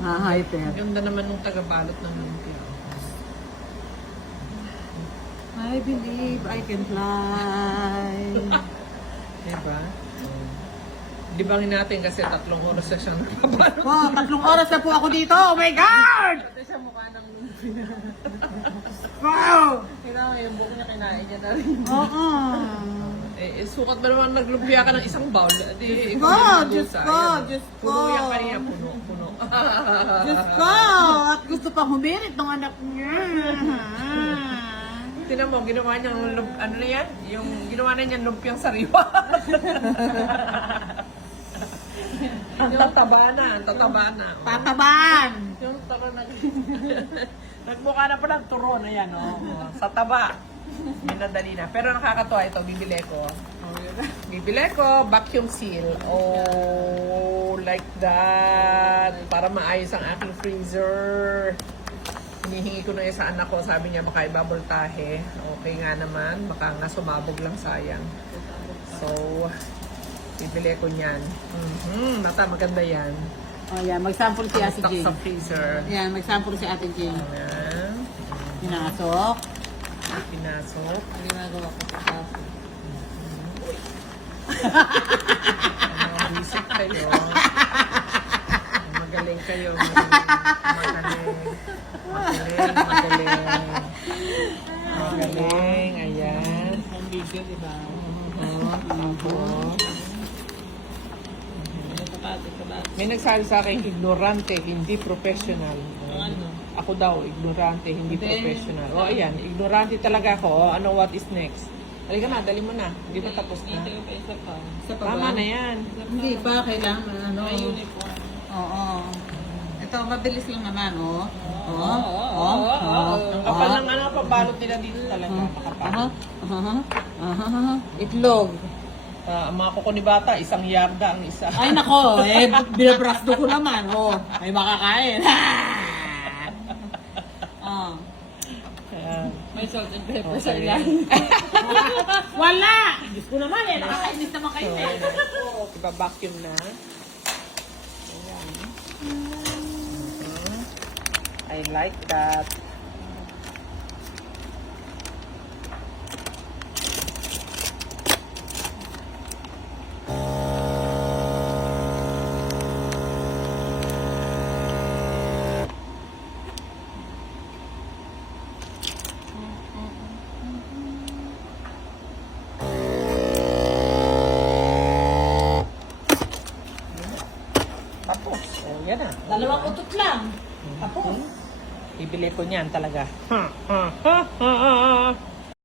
Hyper. Ganda naman nung taga-balot ng lumpia. I believe I can fly. Diba? Di ba natin kasi 3 oras na siyang napabalot. Oh, 3 oras na po ako dito. Oh my God! Pati siya mukha ng lumpia. Wow! Kailangan yung buko niya kinain niya na rin. Oo. Sukat ba naman naglumpia ka ng isang bowl? Di, Diyos ko, Diyos ko, Diyos ko. Puno yan kanina, puno. Diyos ko! At gusto pa humirit ng anak niya. Tinan mo, ginawa niyang, ano na yan? Yung ginawa na niyang lumpiang sariwa. Ang tataba na. Tataban! Yung taba na. Nagmukha na pa ng turon na yan, oh. Sa taba. Minadali na. Pero nakakatuwa ito, bibili ko. Bibili ko, vacuum seal. Oh, like that. Para maayos ang aking freezer. Hinihingi ko na yung sa anak ko. Sabi niya, baka ibaboltahe. Okay nga naman. Baka nga sumabog lang, sayang. So, bibili ko niyan. Mata, maganda yan. Oh, yan. Mag-sample si Ate Stock Jane. sa freezer. Yan, mag-sample si Ate Jane. Ayan. Pinasok. Pinasok. Ginagawa ko sa kaso. Visit kayo. Magaling kayo. Magaling. Ayan. Ang video, di ba? Tapos. May nagsabi sa akin, ignorante, hindi professional. Ano? Ako daw, ignorante, hindi professional. O, ayan, ignorante talaga ako. O, ano, what is next? Halika na, dali mo na. Hindi ba tapos na? Isa pa. Tama na yan. Hindi pa, kailangan ano. May uniform. Oo. Ito, mabilis lang naman, oh. Ang kapal ng ano, pabalot nila dito talaga. Makapal. Itlog. Ang mga kuko ni bata, 1 yarda ang isa. Ay, nako, binabrasdo ko naman, oh. May makakain. May salt and pepper sa ilalim. Wala! Diyos ko naman, nakakainis naman kayo. Iba-vacuum na. Ayan. I like that. Tapos, yan na. 2 utot lang. Tapos. Bibili ko niyan talaga.